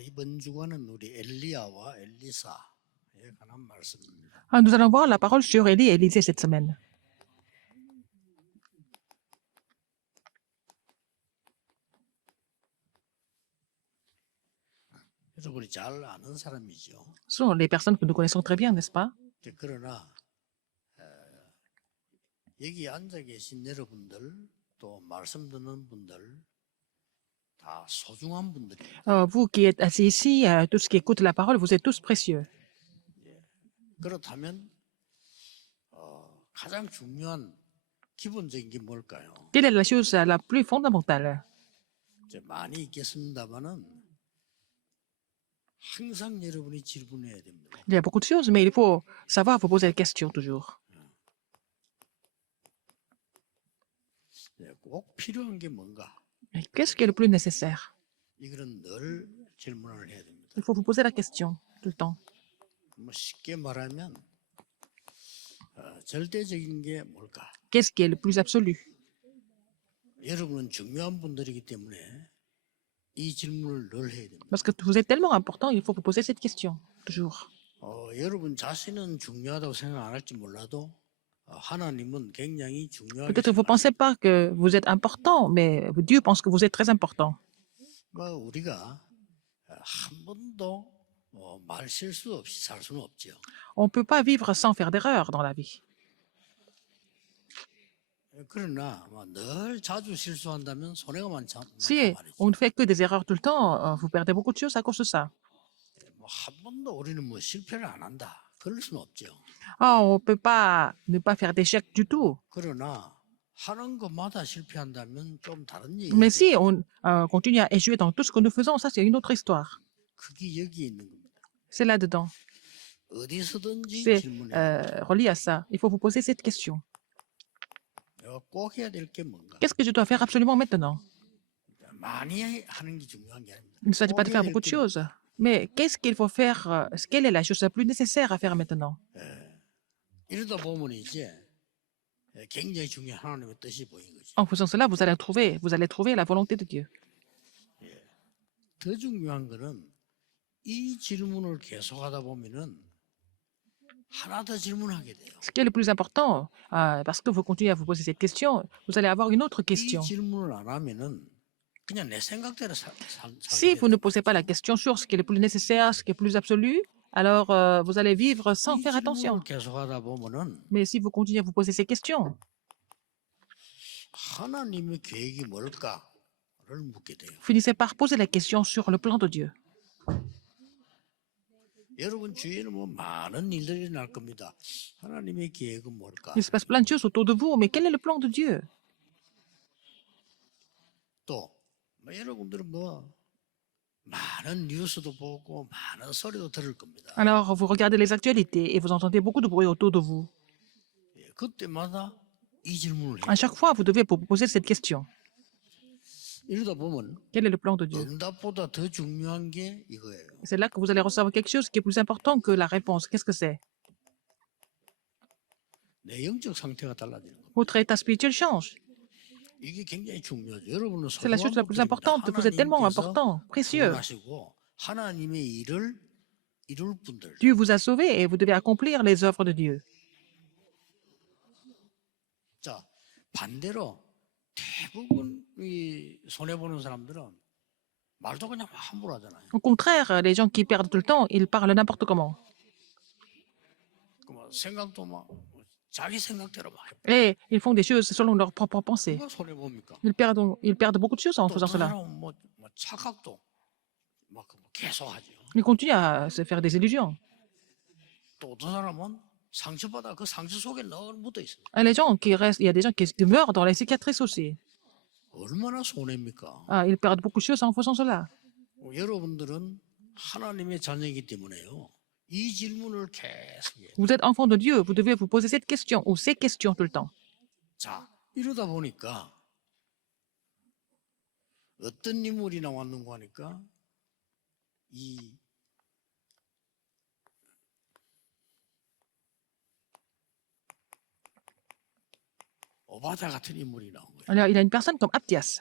이번 주간은 우리 엘리야와 엘리사에 관한 말씀입니다. Nous allons voir la parole sur Élie et Élisée cette semaine. 여러분이 잘 아는 사람이죠. Ce sont les personnes que nous connaissons très bien, n'est-ce pas? 그러나 여기 앉아 계신 여러분들 또 말씀 듣는 분들 다 소중한 분들입니다. Vous qui êtes assis ici, tous qui écoutent la parole, vous êtes tous précieux. 그렇다면 가장 중요한 기본적인 게 뭘까요? Quelle est la chose la plus fondamentale? 이제 많이 있겠습니다만은 항상 여러분이 질문해야 됩니다. Il y a beaucoup de choses, mais il faut savoir vous poser des questions toujours. 꼭 필요한 게 뭔가? Et qu'est-ce qui est le plus nécessaire? 이거는 늘 질문을 해야 됩니다. Il faut vous poser la question tout le temps. 뭐 쉽게 말하면 절대적인 게 뭘까? Qu'est-ce qui est le plus absolu? 여러분은 중요한 분들이기 때문에 이 질문을 늘 해야 됩니다. Parce que vous êtes tellement important, il faut vous poser cette question toujours. 여러분 자신은 중요하다고 생각 안 할지 몰라도 하나님은 굉장히 중요하게 Peut-être que vous ne pensez pas que vous êtes important, mais Dieu pense que vous êtes très important. 우리가 한 번도 말 실수 없이 살 수는 없죠. On ne peut pas vivre sans faire d'erreurs dans la vie. 그러나 늘 자주 실수한다면 손해가 많다 Si 말이죠. on ne fait que des erreurs tout le temps, vous perdez beaucoup de choses à cause de ça. 한 번도 우리는 실패를 안 한다. 그럴 수는 없죠. On ne peut pas ne pas faire d'échecs du tout. 그러나 하는 것마다 실패한다면 좀 다른 Mais 얘기예요. si on continue à échouer dans tout ce que nous faisons, ça c'est une autre histoire. 그게 여기 있는 겁니다. C'est là-dedans. 어디서든지 C'est 질문해요. relié à ça. Il faut vous poser cette question. 꼭 해야 될 게 뭔가? Qu'est-ce que je dois faire absolument maintenant? 많이 하는 게 중요한 게 아닙니다. Il ne s'agit pas 꼭 de 해야 faire 될 beaucoup de 게 choses. 뭔가? Mais qu'est-ce qu'il faut faire? Quelle est la chose la plus nécessaire à faire maintenant? 이러다 보면 이제 굉장히 중요한 하나님의 뜻이 보이는 거죠. En faisant cela, vous allez trouver la volonté de Dieu. 더 중요한 거는 이 질문을 계속하다 보면은 하나 더 질문하게 돼요. Ce qui est le plus important, parce que vous continuez à vous poser cette question, vous allez avoir une autre 이 question. 질문을 안 하면은 그냥 내 생각대로 Si 살게 vous ne 돼요. posez pas la question sur ce qui est le plus nécessaire, ce qui est le plus absolu, alors vous allez vivre sans 이 faire attention. 질문을 계속하다 보면은 Mais si vous continuez à vous poser ces questions, 하나님의 계획이 뭘까를 묻게 돼요. finissez par poser la question sur le plan de Dieu. 여러분 주위에는 많은 일들이 날 겁니다. 하나님의 계획은 뭘까? Il se passe plein de choses autour de vous, mais quel est le plan de Dieu? 또 여러분들은 많은 뉴스도 보고 많은 소리도 들을 겁니다. Alors, vous regardez les actualités et vous entendez beaucoup de bruit autour de vous. 그때마다 이 질문을 해요. À chaque fois, vous devez vous poser cette question. 이러다 보면 Quel est le plan de Dieu? 응답보다 더 중요한 게 이거예요. C'est là que vous allez recevoir quelque chose qui est plus important que la réponse. Qu'est-ce que c'est? 내 영적 상태가 달라지는 겁니다. Votre état spirituel change. 이게 굉장히 중요하죠. 여러분은 C'est la chose 소중한 la plus 분들입니다. importante. Vous êtes tellement 하나님께서 important, précieux. 구원하시고 하나님의 일을 이룰 분들. Dieu vous a sauvé et vous devez accomplir les œuvres de Dieu. 자, 반대로 대부분 이 손해 보는 사람들은 말도 그냥 함부로 하잖아요. Au contraire, les gens qui perdent tout le temps, ils parlent n'importe comment. 생각도 자기 생각대로 막 해요. Et ils font des choses selon leurs propres pensées. 누가 손해 봅니까? Ils perdent beaucoup de choses en 또 faisant 어떤 cela. 사람은 착각도 계속 하죠. Ils continuent à se faire des illusions. 또 어떤 사람은 상처받아 그 상처 속에 늘 묻어 있어요. Et les gens qui restent, il y a des gens qui meurent dans les cicatrices aussi. 얼마나 손해입니까? Ils perdent beaucoup de choses en faisant cela. 여러분들은 하나님의 자녀이기 때문에요. 이 질문을 계속해요. Vous êtes enfant de Dieu, vous devez vous poser cette question ou ces questions tout le temps. 자, 이러다 보니까 어떤 인물이 나왔는가 하니까 이 오바다 같은 인물이 나온 거예요. Alors, il y a une personne comme Abdias.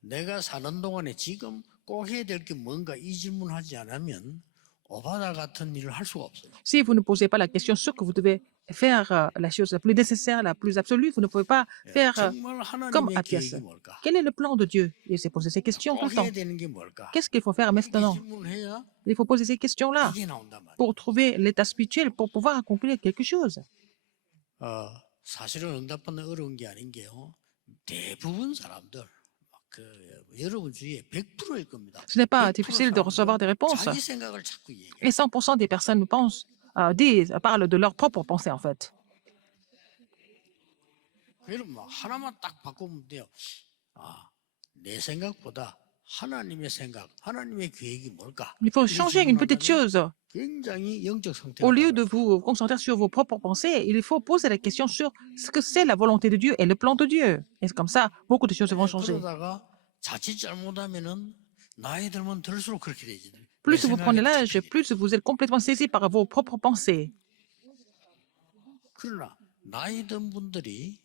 내가 사는 동안에 지금 꼭 해야 될 게 뭔가 이 질문하지 않으면 오바다 같은 일을 할 수가 없어요. Si vous ne posez pas la question sûre que vous devez faire la chose la plus nécessaire, la plus absolue, vous ne pouvez pas 예, faire 정말 comme 하나님의 Abdias. 계획이 뭘까? Quel est le plan de Dieu? Il s'est posé ces questions tout le 꼭 temps. 해야 되는 게 뭘까? Qu'est-ce qu'il faut faire 이렇게 maintenant? 질문을 해야 Il faut poser ces questions-là 이게 나온단 말이에요. pour trouver l'état spirituel, pour pouvoir accomplir quelque chose. 사실은 응답받는 어려운 게 아닌 게요. 대부분 사람들 여러분 주위에 100%일 겁니다. Ce n'est pas 100% difficile de recevoir des 사람들은 réponses. 자기 생각을 자꾸 얘기해요. Et 100% des personnes parlent de leur propre pensée, en fait. 여러분 하나만 딱 바꾸면 돼요. 내 생각보다 하나님의 생각, 하나님의 계획이 뭘까? Il faut 이 changer une petite 질문을 chose. 굉장히 영적 상태가 Au lieu de 달라져요. vous concentrer sur vos propres pensées, il faut poser la question sur ce que c'est la volonté de Dieu et le plan de Dieu. Et c'est comme ça, beaucoup de choses vont changer. 그러다가 자칫 잘못하면은 나이 들면 들수록 그렇게 되지. 내 Plus vous prenez 생각에 l'âge, 착해져. plus vous êtes complètement saisi par vos propres pensées. 그러나 나이 든 분들이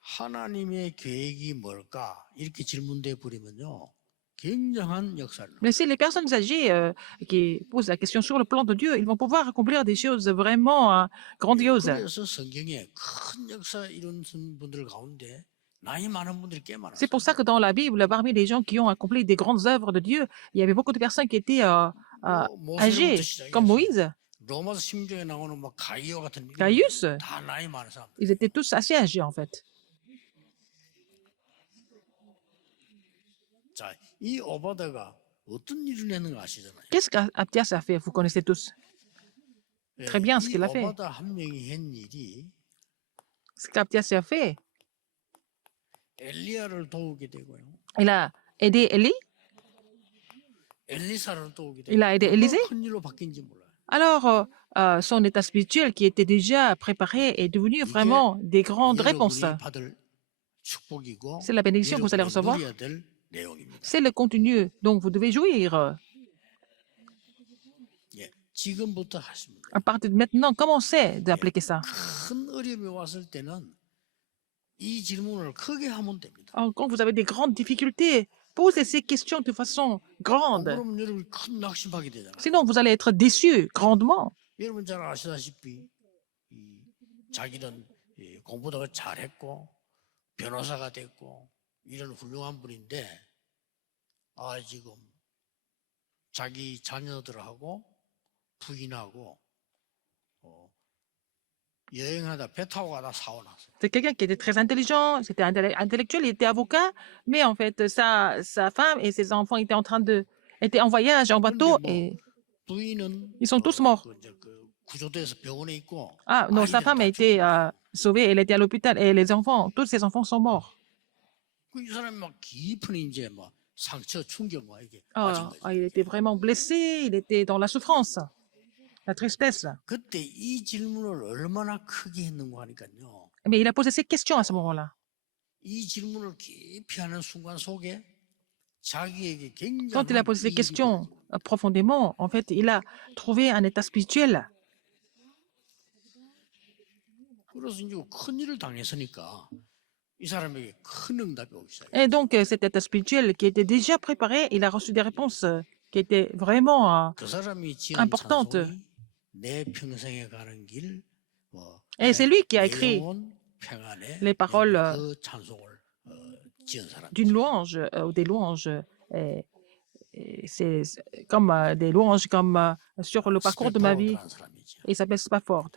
하나님의 계획이 뭘까 이렇게 질문돼 버리면요 굉장한 역사를. Mais si les personnes âgées qui posent la question sur le plan de Dieu, ils vont pouvoir accomplir des choses vraiment grandioses. 그래서 성경에 큰 역사 이룬 분들 가운데 나이 많은 분들이 꽤 많았어요. C'est pour ça que dans la Bible, parmi les gens qui ont accompli des grandes œuvres de Dieu, il y avait beaucoup de personnes qui étaient âgées, 모세로부터 comme 시작해서 Moïse, 로마서 16장에 나오는 막 가이오 같은 Caius. 다 나이 많은 사람. Ils étaient tous assez âgés, en fait. 자, 이 오바다가 어떤 일을 했는가 아시잖아요. Qu'est-ce qu'Abdias a fait? Vous connaissez tous. 예, Très bien ce 이 qu'il a fait. 오바다 한 명이 한 일이 Ce qu'Abdias a fait, 엘리야를 도우게 되고요. il a aidé Élie, 엘리사를 도우게 되고. il a aidé Élisée. 큰 일로 바뀐지 몰라요. Alors, son état spirituel qui était déjà préparé est devenu vraiment des grandes réponses. 여러분이 받을 축복이고 C'est la bénédiction que vous allez 여러분이 recevoir. 누려야 될 내용입니다. C'est le contenu dont vous devez jouir. 예, 지금부터 하시면 돼요. À partir de maintenant, commencez d'appliquer ça. 큰 어려움이 왔을 때는 이 질문을 크게 하면 됩니다. Alors, quand vous avez des grandes difficultés, posez ces questions de façon grande. 그러면 여러분이 큰 낙심하게 되잖아요. Sinon, vous allez être déçus grandement. 여러분 잘 아시다시피 자기는 공부도 잘했고 변호사가 됐고 이런 훌륭한 분인데 지금 자기 자녀들하고 부인하고 여행하다 배 타고 가다 사고 났어요. C'est quelqu'un qui était très intelligent, c'était intellectuel, il était avocat, mais en fait, sa femme et ses enfants étaient en voyage en bateau et 부인은 ils sont tous morts. 구조대에서 병원에 있고 Ah non, sa 아이들은 femme a 다 été 죽었어요. sauvée, elle était à l'hôpital et les enfants, tous ses enfants sont morts. 이 사람이 막 깊은 이제 막 상처 충격 막 이게 빠진 거죠. Il était vraiment blessé, il était dans la souffrance, la tristesse. 그때 이 질문을 얼마나 크게 했는가 하니까요. Mais il a posé ces questions à ce moment-là. 이 질문을 깊이 하는 순간 속에 자기에게 Quand il a 굉장한 posé ces 이익이 questions 벌어지고 profondément, en fait, il a trouvé un état spirituel. 그래서 이제 큰 일을 당했으니까 이 사람에게 큰 응답이 오기 시작해요. Et donc, cet état spirituel qui était déjà préparé, il a reçu des réponses qui étaient vraiment 그 사람이 지은 importantes. 찬송이 내 평생에 가는 길, Et c'est lui qui a 내 écrit 영혼 평안에 les paroles 그 찬송을 지은 사람. d'une louange ou des louanges. Et c'est comme des louanges comme sur le parcours de ma vie. 스페파워드라는 사람이죠. Il s'appelle Spafford.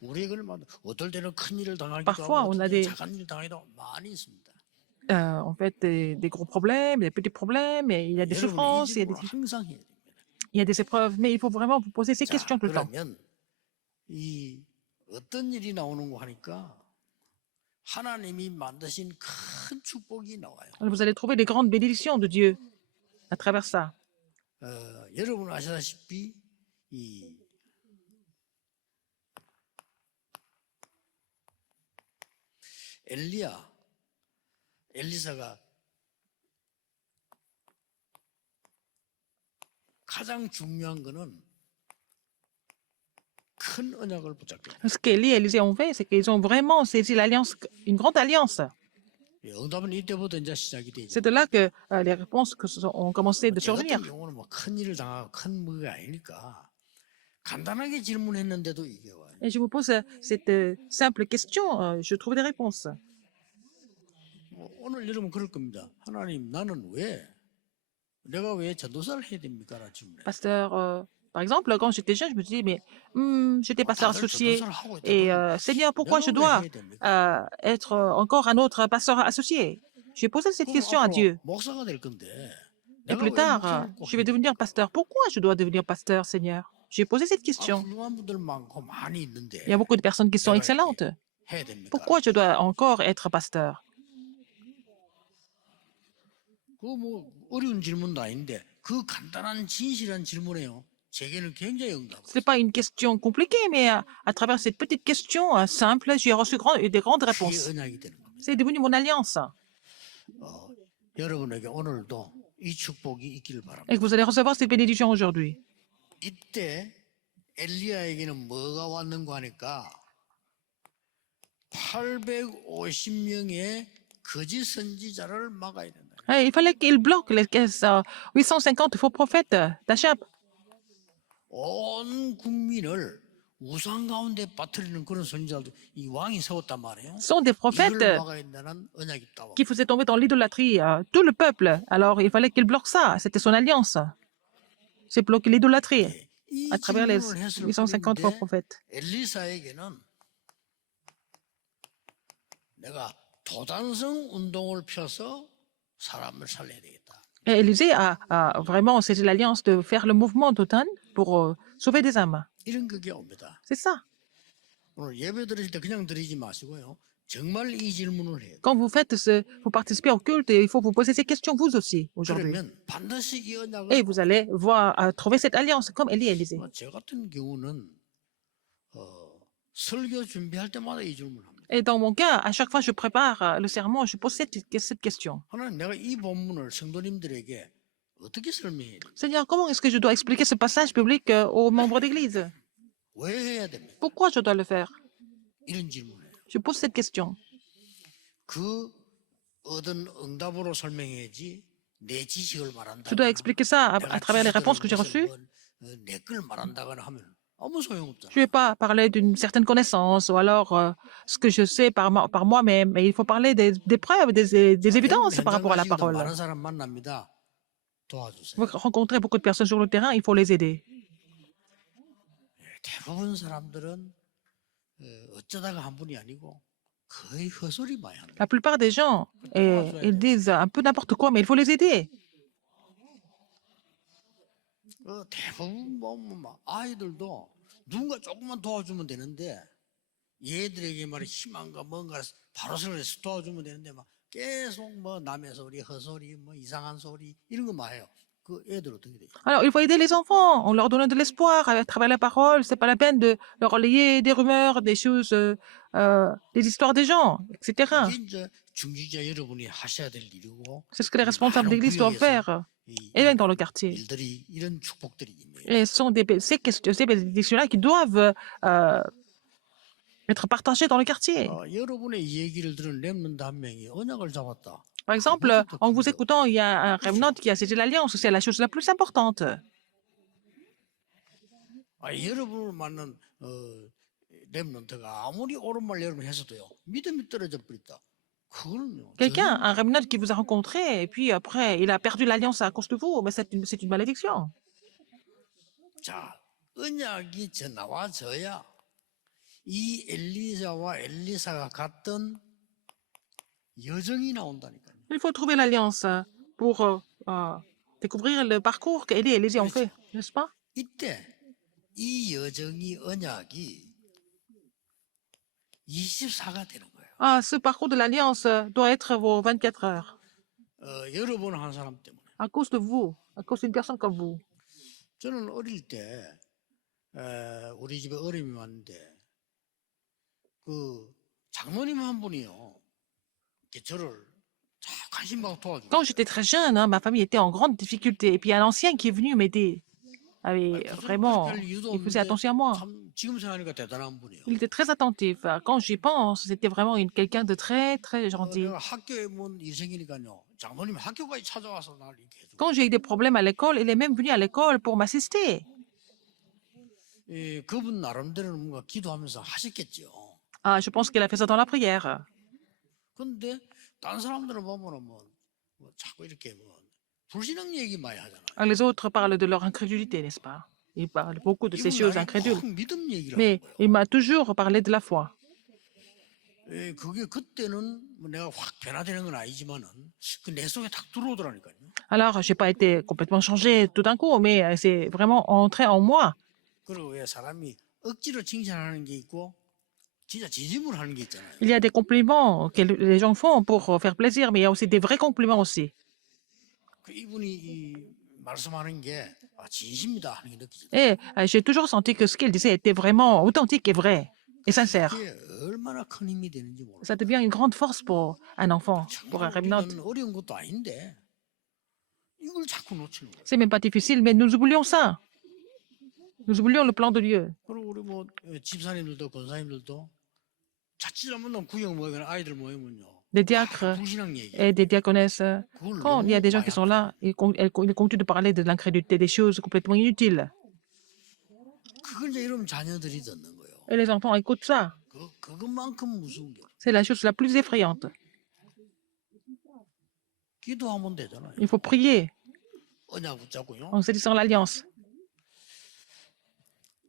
우리에게는 어떨 때는 큰 일을 당하기도 Parfois, 하고 on a 어떨 때는 des- 작은 일을 당하기도 많이 있습니다. En fait, des gros problèmes, des petits problèmes, et il y a des 여러분은 이 souffrances, 질문을 항상 해야 됩니다. il y a des épreuves, mais il faut vraiment vous poser ces 자, questions tout le temps. 그러면 이 어떤 일이 나오는 거 하니까 하나님이 만드신 큰 축복이 나와요. Alors, vous allez trouver des grandes bénédictions de Dieu à travers ça. 여러분 아시다시피 이 엘리사가 가장 중요한 거는 큰 언약을 붙잡게. Ce qu'Élie et Élisée ont fait, c'est qu'ils ont vraiment saisi l'alliance, une grande alliance. 응답은 이때부터 이제 시작이 되죠. C'est de là que les réponses ont commencé de 제 같은 survenir. 경우는 뭐 큰 일을 당하고 큰 무게가 아니니까 간단하게 질문했는데도 이게 와요. Et je vous pose cette simple question, je trouve des réponses. 뭐 오늘 여러분 그럴 겁니다. 하나님 나는 왜 내가 왜 전도사를 해야 됩니까? 라는 질문에. Pasteur, par exemple, quand j'étais jeune, je me disais, mais j'étais pasteur 다들 associé. 전도사를 하고 Et 있다면 Seigneur, pourquoi 내가 je 왜 dois 해야 됩니까? être encore un autre pasteur associé? J'ai posé cette 그럼 question à 앞으로 Dieu. 목사가 될 건데 Et 내가 plus 왜 tard, 목사를 꼭 je vais 해야 devenir 됩니까? pasteur. Pourquoi je dois devenir pasteur, Seigneur? J'ai posé cette 아, question. 훌륭한 분들 많고 많이 있는데 Il y a beaucoup de personnes qui sont 내가 이렇게 excellentes. 해야 됩니까? Pourquoi je dois encore être pasteur? 그 뭐 어려운 질문도 아닌데 그 간단한 진실한 질문에요. 제게는 굉장히 응답을 Ce n'est pas une question compliquée, mais à travers cette petite question simple, j'ai reçu des grandes 크게 réponses. 언약이 되는 겁니다. C'est devenu mon alliance. 여러분에게 오늘도 이 축복이 있기를 바랍니다. Et que vous allez recevoir cette bénédiction aujourd'hui. 이때 엘리야에게는 뭐가 왔는가 하니까 850명의 거짓 선지자를 막아야 된다. Et il fallait qu'il bloque les 850 faux prophètes d'Achab. 온 국민을 우상 가운데 빠뜨리는 그런 선지자들 이 왕이 세웠단 말이에요. Ce sont des prophètes 이걸 막아야 된다는 언약이 있다고. qui faisaient tomber dans l'idolâtrie tout le peuple. Alors il fallait qu'il bloque ça. C'était son alliance. C'est bloquer l'idolâtrie 이 à travers les 질문을 했을 850 faux 뿐인데 prophètes. 엘리사에게는 내가 도단성 운동을 펴서 사람을 살려야 되겠다. Et Élisée a vraiment saisi l'alliance de faire le mouvement d'Automne pour sauver des âmes. 이런 그게 옵니다. C'est ça. 오늘 예배 드릴 때 그냥 드리지 마시고요. 정말 이 질문을 해요. Quand vous participez au culte, il faut vous poser ces questions vous aussi aujourd'hui. 그러면 반드시 이 언약을 Et vous allez voir trouver cette alliance comme Élie et Élisée. 저 같은 경우는 설교 준비할 때마다 이 질문을 합니다. Et dans mon cas, à chaque fois que je prépare le sermon, je pose cette question. 하나님 내가 이 본문을 성도님들에게 어떻게 설명해야 돼? Seigneur, comment est-ce que je dois expliquer ce passage biblique aux membres d'Église? 왜 해야 됩니까? Pourquoi je dois le faire? 이런 질문이에요. Je pose cette question. 그 얻은 응답으로 설명해야지 내 지식을 말한다. Je dois expliquer ça à travers les réponses que j'ai reçues. 내 걸 말한다거나 하면 아무 소용없잖아. Je ne vais pas parler d'une certaine connaissance ou alors ce que je sais par moi-même, mais il faut parler des preuves, des évidences par rapport à la parole. 많은 사람 만납니다. 도와주세요. Vous rencontrez beaucoup de personnes sur le terrain, il faut les aider. 대부분 사람들은 어쩌다가 한 분이 아니고 거의 헛소리 많이 하는 거예요. La plupart des gens, ils disent un peu n'importe quoi, mais il faut les aider. 대부분 보면 막 아이들도 누군가 조금만 도와주면 되는데 얘들에게 말이 희망과 뭔가 바로 설에서 도와주면 되는데 막 계속 뭐 남의 소리, 헛소리, 뭐 이상한 소리 이런 거만 해요. 그 애들 어떻게 돼요? Alors, il faut aider les enfants, on leur donne de l'espoir à travers la parole. C'est pas la peine de leur relayer des rumeurs, des choses, des histoires des gens, etc. 이게 이제 중지자 여러분이 하셔야 될 일이고 C'est ce que les responsables d'église doivent faire, et même dans le quartier. 일들이 이런 축복들이 있네요. Et ce sont ces bénédictions-là qui doivent être partagées dans le quartier. 여러분의 이 얘기를 들은 렘넌트 한 명이 언약을 잡았다. Par exemple, en vous écoutant, il y a un remnant qui a saisi l'alliance. C'est la chose la plus importante. 여러분을 만난 렘넌트가 아무리 옳은 말 여러분 했어도요 믿음이 떨어져 버렸다. 그거는요. Quelqu'un, un remnant qui vous a rencontré, et puis après, il a perdu l'alliance à cause de vous, mais c'est une malédiction. 자, 언약이 나와져야 이 엘리사와 엘리사가 갔던 여정이 나온다니까요. Il faut trouver l'alliance pour découvrir le parcours qu'Élie et Élisée ont fait, n'est-ce pas? 이때 이 여정이 언약이 24가 되는 거예요. Ah, ce parcours de l'alliance doit être vos 24 heures, 여러분 한 사람 때문에. à cause de vous, à cause d'une personne comme vous. 저는 어릴 때 우리 집에 어려움이 왔는데 그 장모님 한 분이요. 저를 자 관심 받고 도와주고. Quand j'étais très jeune, ma famille était en grande difficulté, et puis il y a un ancien qui est venu m'aider. avait 그전에 그렇게 vraiment, 할 이유도 il faisait 없는데 attention à moi. 참 지금 생각하니까 대단한 분이에요. Il était très attentif. Quand j'y pense, c'était vraiment quelqu'un de très, très gentil. 내가 학교에 뭔 일이 생기니까요. 장모님이 학교까지 찾아와서 날 이렇게 해주고. Quand j'ai eu des problèmes à l'école, il est même venu à l'école pour m'assister. 그분 나름대로는 뭔가 기도하면서 하셨겠죠. Ah, je pense qu'il a fait ça dans la prière. 근데 다른 사람들은 보면은 뭐 자꾸 이렇게 뭐 불신앙 얘기 많이 하잖아요. Alors, les autres parlent de leur incrédulité, n'est-ce pas? Ils parlent beaucoup de ces 이분 choses 나에게 incrédules. 꼭 믿음 얘기를 하는 Mais 거예요. il m'a toujours parlé de la foi. 그게 그때는 뭐 내가 확 변화되는 건 아니지만은 그 내 속에 탁 들어오더라니까요. Alors, je n'ai pas été complètement changé tout d'un coup, mais c'est vraiment entré en moi. 그리고 왜 사람이 억지로 칭찬하는 게 있고 진짜 진심으로 하는 게 있잖아요. Il y a des compliments que les gens font pour faire plaisir, mais il y a aussi des vrais compliments aussi. 그 이분이 이 말씀하는 게 진심이다 하는 게 느껴져요. Et j'ai toujours senti que ce qu'il disait était vraiment authentique et vrai et sincère. 그게 얼마나 큰 힘이 되는지 몰라요. Ça devient une grande force pour un enfant, pour un remnant. 우리는 어려운 것도 아닌데 이걸 자꾸 놓치는 거예요. C'est même pas difficile, mais nous oublions ça. Nous oublions le plan de Dieu. 그리고 우리 뭐 집사님들도 권사님들도 자칫 잘못하면 구역 모이거나 아이들 모이면요. Des diacres 불신앙 얘기. et des diaconesses, 그걸 quand il y a 너무 des gens qui 많이 sont là, ils continuent de parler de l'incrédulité, des choses complètement inutiles. 그걸 이제 이러면 자녀들이 듣는 거예요. Et les enfants écoutent ça. 그것만큼 무서운 게 없어요. C'est la chose la plus effrayante. 기도하면 되잖아요. Il faut prier 언약 붙잡고요. en saisissant l'alliance.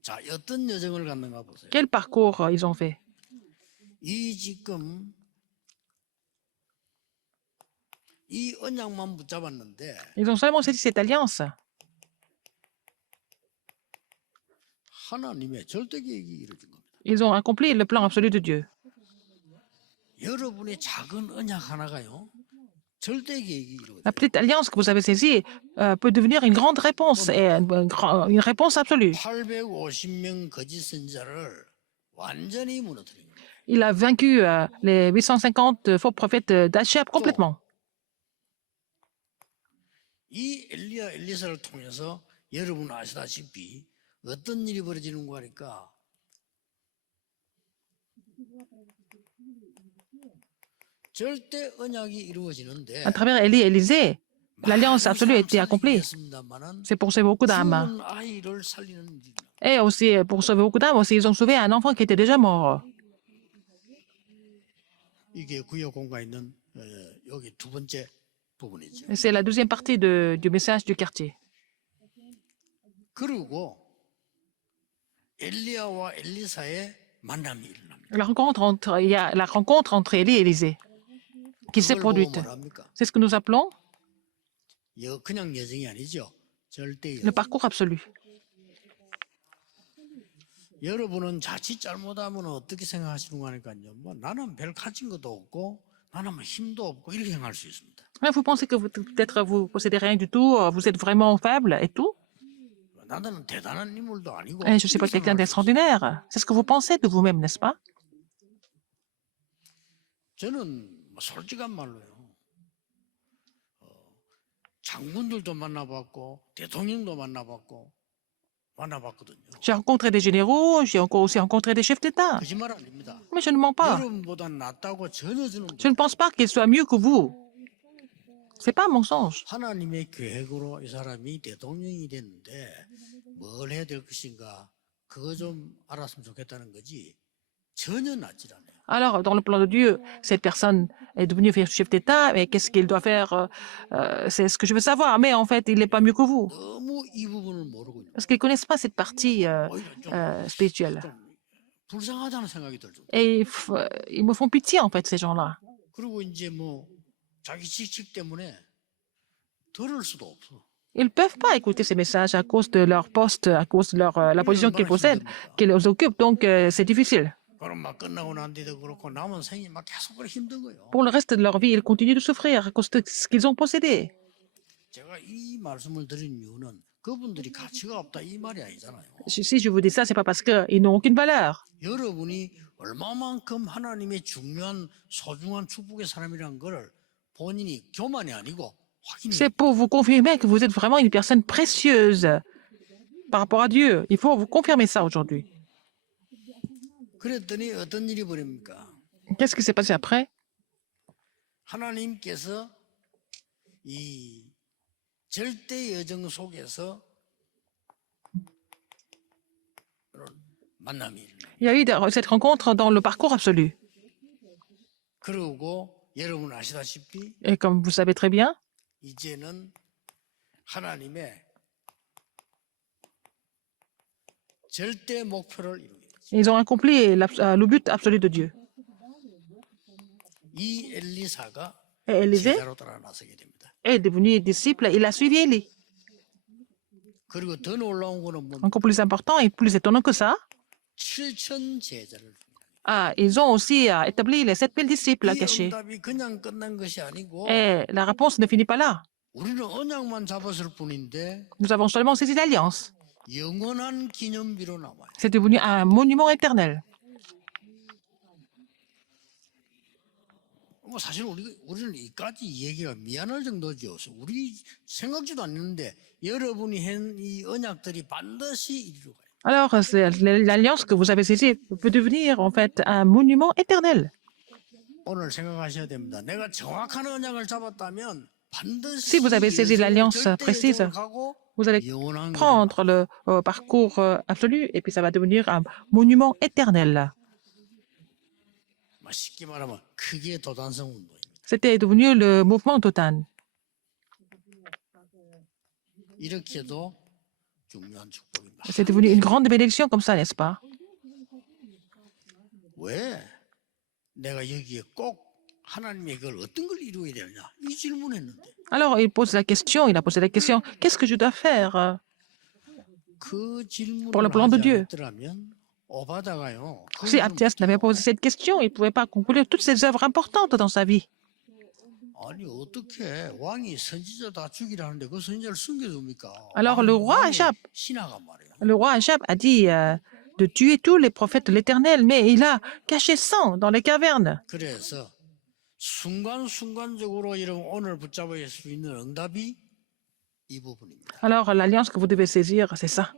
자, 어떤 여정을 갔는가 보세요. Quel parcours ils ont fait? 이 지금 이 언약만 붙잡았는데 Ils ont seulement saisi cette alliance. 하나님의 절대 계획이 이루어진 겁니다. Ils ont accompli le plan absolu de Dieu. 여러분의 작은 언약 하나가요. 절대 계획이 이루어져요. La petite alliance que vous avez saisie peut devenir une grande réponse et une réponse absolue. 850명 거짓 선자를 완전히 무너뜨린 거예요. Il a vaincu les 850 faux prophètes d'Achab complètement. 이 엘리야 엘리사를 통해서 여러분 아시다시피 어떤 일이 벌어지는 거 하니까 절대 언약이 이루어지는데 À travers Élie et Élisée, l'alliance absolue a été accomplie. C'est pour sauver beaucoup d'âmes. 죽은 아이를 살리는 일이다. Et aussi, pour sauver beaucoup d'âmes, aussi, ils ont sauvé un enfant qui était déjà mort. 이게 구역 공간에 있는 여기 두 번째 부분이죠. Et c'est la deuxième partie du message du quartier. 그리고 엘리야와 엘리사의 만남이 일어납니다. Il y a la rencontre entre Élie et Élisée qui s'est 그걸 보고 produite. 뭐랍니까? C'est ce que nous appelons 그냥 여정이 아니죠. 절대 le 여정. parcours absolu. 여러분은 자칫 잘못하면 어떻게 생각하시는 거 하니까요. 뭐 나는 별 가진 것도 없고 나는 뭐 힘도 없고 이렇게 생각할 수 있습니다. Vous pensez que peut-être vous possédez rien du tout, vous êtes vraiment faible et tout. 나는 대단한 인물도 아니고. Et je ne suis pas 이렇게 quelqu'un 생각할 수 있어요. d'extraordinaire. C'est ce que vous pensez de vous-même, n'est-ce pas? 저는 솔직한 말로요. 장군들도 만나봤고 대통령도 만나봤거든요. J'ai rencontré des généraux, j'ai encore aussi rencontré des chefs d'État. 거짓말 아닙니다. Mais je ne mens pas. 여러분보다 낫다고 전혀 저는 Je ne pense pas qu'il soit mieux que vous. C'est pas un mensonge. 하나님의 계획으로 이 사람이 대통령이 됐는데 뭘 해야 될 것인가 그거 좀 알았으면 좋겠다는 거지 전혀 낫질 않아요. Alors, dans le plan de Dieu, cette personne est devenue chef d'État, mais qu'est-ce qu'il doit faire? C'est ce que je veux savoir. Mais en fait, il n'est pas mieux que vous. 너무 이 부분을 모르고 있는 Parce qu'ils ne connaissent pas cette partie 오히려 좀, spirituelle. 좀 불쌍하다는 생각이 들죠. Et ils me font pitié, en fait, ces gens-là. 그리고 이제 뭐 자기 직책 때문에 들을 수도 없어. Ils ne peuvent pas écouter ces messages à cause de leur poste, à cause de la position qu'ils possèdent, qu'ils occupent. Donc, c'est difficile. 그럼 막 끝나고 난 뒤도 그렇고 남은 생이 막 계속 그렇게 힘든 거예요. Pour le reste de leur vie, ils continuent de souffrir à cause de ce qu'ils ont possédé. 제가 이 말씀을 드린 이유는 그분들이 가치가 없다 이 말이 아니잖아요. Si je vous dis ça, c'est pas parce qu'ils n'ont aucune valeur. 여러분이 얼마만큼 하나님의 중요한 소중한 축복의 사람이란 걸 본인이 교만이 아니고 확인해요. C'est pour vous confirmer que vous êtes vraiment une personne précieuse par rapport à Dieu. Il faut vous confirmer ça aujourd'hui. 그랬더니 어떤 일이 벌입니까? Qu'est-ce qui s'est passé après? 하나님께서 이 절대 여정 속에서 그런 만남이 일어나요. Il y a eu cette rencontre dans le parcours absolu. 그러고 여러분 아시다시피 Et comme vous savez très bien, 이제는 하나님의 절대 목표를 이루게 됐죠. ils ont accompli le but absolu de Dieu. 이 엘리사가 Et Élisée 제자로 따라 나서게 됩니다. est devenu disciple. Il a suivi Élie. 그리고 더 놀라운 거는 뭐 Encore plus important et plus étonnant que ça, 7천 제자를 ils ont aussi établi les 7000 disciples 이 cachés. 응답이 그냥 끝난 것이 아니고 Et la réponse ne finit pas là. 우리는 언약만 잡았을 뿐인데 Nous avons seulement saisi l'alliance. 영원한 기념비로 남아요. C'est devenu un monument éternel. 뭐 사실 우리는 이까지 얘기가 미안할 정도죠. 우리 생각지도 않는데 여러분이 한 이 언약들이 반드시 이리로 가요. Alors, l'alliance que vous avez saisie peut devenir en fait un monument éternel. 오늘 생각하셔야 됩니다. 내가 정확한 언약을 잡았다면 반드시 Si vous avez saisi l'alliance précise, 가고 vous allez 영원한 prendre le parcours absolu et puis ça va devenir un monument éternel. 쉽게 말하면 그게 도단성 운동입니다. C'était devenu le mouvement total. 이렇게도 중요한 축복입니다. C'est devenu une grande bénédiction comme ça, n'est-ce pas? 왜 내가 여기에 꼭 하나님의 그걸 어떤 걸 이루어야 되느냐 이 질문했는데 Alors, il a posé la question, qu'est-ce que je dois faire 그 질문을 Pour le plan de 하지 Dieu. 않았더라면 오바다가요. Si Abdias n'avait pas posé cette question, il ne pouvait pas conclure toutes ces œuvres importantes dans sa vie. 아니 어떻게 왕이 선지자 다 죽이라는데 그 선지자를 숨겨둡니까? Alors, le roi Achab, 신하가 말이야. le roi Achab a dit de tuer tous les prophètes de l'Éternel, mais il a caché 100 dans les cavernes. 그래서 순간순간적으로 여러분 오늘 붙잡을 수 있는 응답이 이 부분입니다. Alors, l'alliance que vous devez saisir, c'est ça.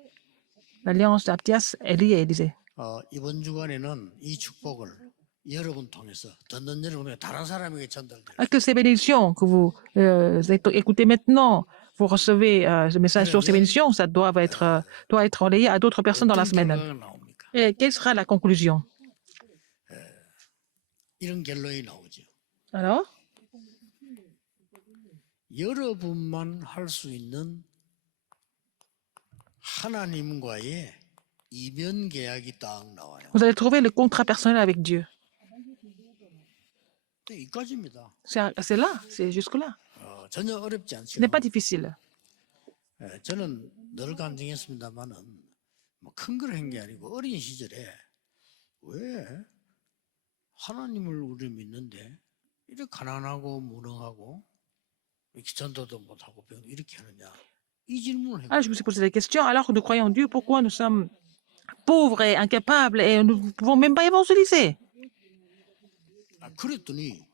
L'alliance d'Abdias, Élie et Élisée. 이번 주간에는 이 축복을 여러분 통해서 듣는 여러분의 다른 사람에게 전달돼요. Que ces bénédictions que vous écoutez maintenant, vous recevez ce message sur ces bénédictions, ça doit être relayé à d'autres personnes dans la semaine. 결과가 나옵니까? Et quelle sera la conclusion? 이런 결론이 나오죠. Alors, 여러분만 할 수 있는 하나님과의 이면 계약이 딱 나와요. vous allez trouver le contrat personnel avec Dieu. 이까지입니다. C'est là, c'est jusque-là. 전혀 어렵지 Ce n'est 않죠. pas difficile. 저는 늘 간증했습니다만은 큰 걸 한 게 아니고 어린 시절에 왜 하나님을 우리 믿는데 이렇게 가난하고 무능하고 이렇게 전도도 못하고 병도 이렇게 하느냐 이 질문을 해요. Ah, je me suis posé la question, alors que nous croyons en Dieu, pourquoi nous sommes pauvres et incapables et nous ne pouvons même pas évangéliser? 그랬더니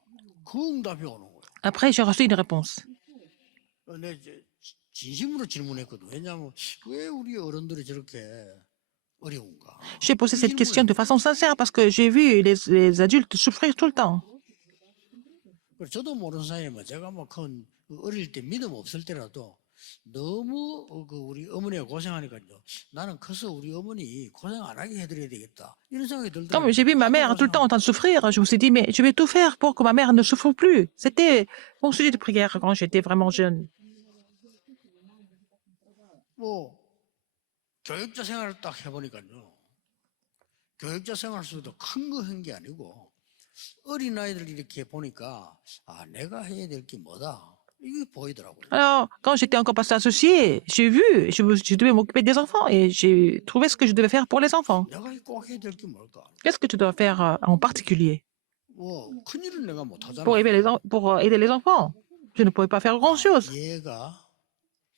그 응답이 오는 거예요. Après, j'ai reçu une réponse. 내 진심으로 질문했거든. 왜냐하면 왜 우리 어른들이 저렇게 어려운가? J'ai posé cette question de façon sincère parce que j'ai vu les adultes souffrir tout le temps. 저도 모르는 사이에 제가 큰 어릴 때 믿음 없을 때라도 너무 우리 어머니가 고생하니까요. 나는 커서 우리 어머니 고생 안 하게 해드려야 되겠다. 이런 생각이 Comme 들더라고요. j'ai vu ma mère tout le temps en train de souffrir, je me suis dit, mais je vais tout faire pour que ma mère ne souffre plus. C'était mon sujet de prière quand j'étais vraiment jeune. 뭐 교육자 생활을 딱 해보니까요. 교육자 생활 속에도 큰 거 한 게 아니고 어린 아이들 이렇게 보니까 내가 해야 될 게 뭐다. 이게 보이더라고요. Alors, quand j'étais encore pasteur associé, j'ai vu, je devais m'occuper des enfants et j'ai trouvé ce que je devais faire pour les enfants. 내가 꼭 해야 될 게 뭘까? Qu'est-ce que tu dois faire en particulier 뭐 큰일은 내가 못 하잖아. pour aider les enfants? Je ne pouvais pas faire grand-chose. 얘가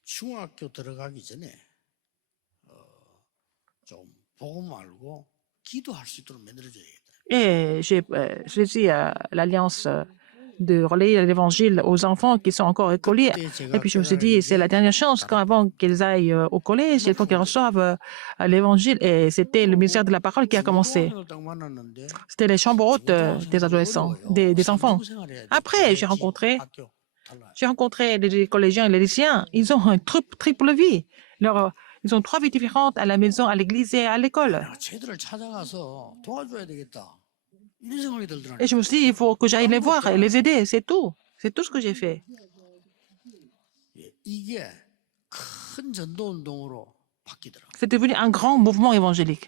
중학교 들어가기 전에 좀 복음 알고 기도할 수 있도록 만들어줘야겠다. Et j'ai saisi l'alliance de relayer l'évangile aux enfants qui sont encore écoliers. Et puis je me suis dit, c'est la dernière chance avant qu'ils aillent au collège, il faut qu'ils reçoivent l'évangile. Et c'était le ministère de la parole qui a commencé. 중고등학생을 딱 만났는데 C'était les chambres hautes des adolescents, des enfants. 생활 해야 돼. Après, j'ai rencontré les collégiens et les lycéens. Ils ont un triple vie. Ils ont 3 vies différentes à la maison, à l'église et à l'école. 내가 쟤들을 찾아가서 도와줘야 되겠다. 이런 생각이 들더라고요. Et je me suis dit, il faut que j'aille les voir et les aider. C'est tout. C'est tout ce que j'ai fait. 예, 이게 큰 전도 운동으로 바뀌더라고요. C'est devenu un grand mouvement évangélique.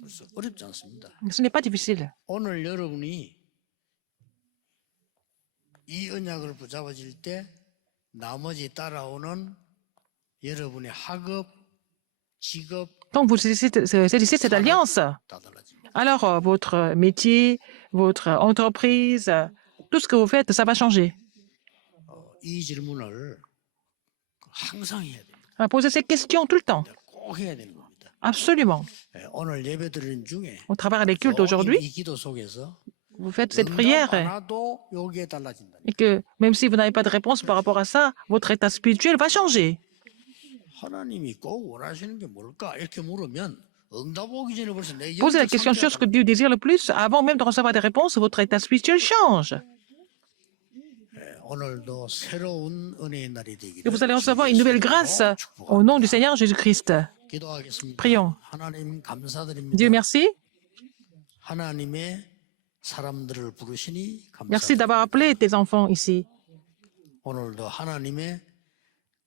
그래서 어렵지 않습니다. Ce n'est pas difficile. 오늘 여러분이 이 언약을 붙잡아질 때 나머지 따라오는 여러분의 학업, 직업 Quand vous saisissez cette alliance, 다 달라집니다. alors votre métier, votre entreprise, tout ce que vous faites, ça va changer. 이 질문을 항상 해야 됩니다. Posez ces questions tout le temps. 꼭 해야 되는 겁니다. Absolument. 예, 오늘 예배드리는 중에 Au travers des cultes 이 aujourd'hui, 기도 속에서 vous faites cette 응답 prière 안 와도 여기에 달라진다. et que même si vous n'avez pas de réponse par rapport à ça, votre état spirituel va changer. 하나님이 꼭 원하시는 게 뭘까? 이렇게 물으면 응답 오기 전에 벌써 내 Posez la 영적 question sur ce que 상태가 Dieu désire le plus. Avant même de recevoir des réponses, votre état spirituel change. 예, 오늘도 새로운 은혜의 날이 Et 되기를 vous allez recevoir une nouvelle grâce au nom du Seigneur Jésus-Christ. 기도하겠습니다. Prions. 하나님 감사드립니다. Dieu merci. 하나님의 사람들을 부르시니 Merci 감사합니다. d'avoir appelé tes enfants ici. 오늘도 하나님의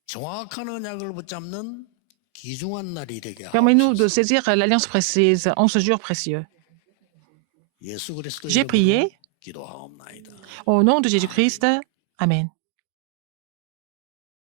정확한 언약을 붙잡는 귀중한 날이 되게 Permets-nous de 하옵소서. saisir l'alliance précise en ce jour précieux. 예수 그리스도 J'ai 이름으로 prié 기도하옵나이다. au nom de Jésus-Christ. Amen.